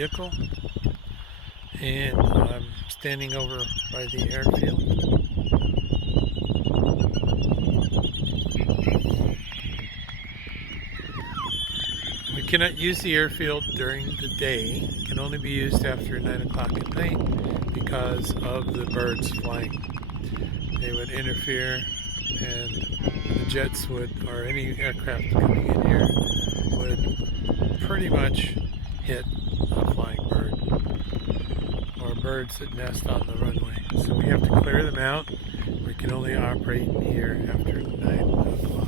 vehicle, and I'm standing over by the airfield. We cannot use the airfield during the day. It can only be used after 9 o'clock at night because of the birds flying. They would interfere, and the jets would, or any aircraft coming in here, would pretty much hit a flying bird or birds that nest on the runway. So we have to clear them out. We can only operate here after 9 o'clock.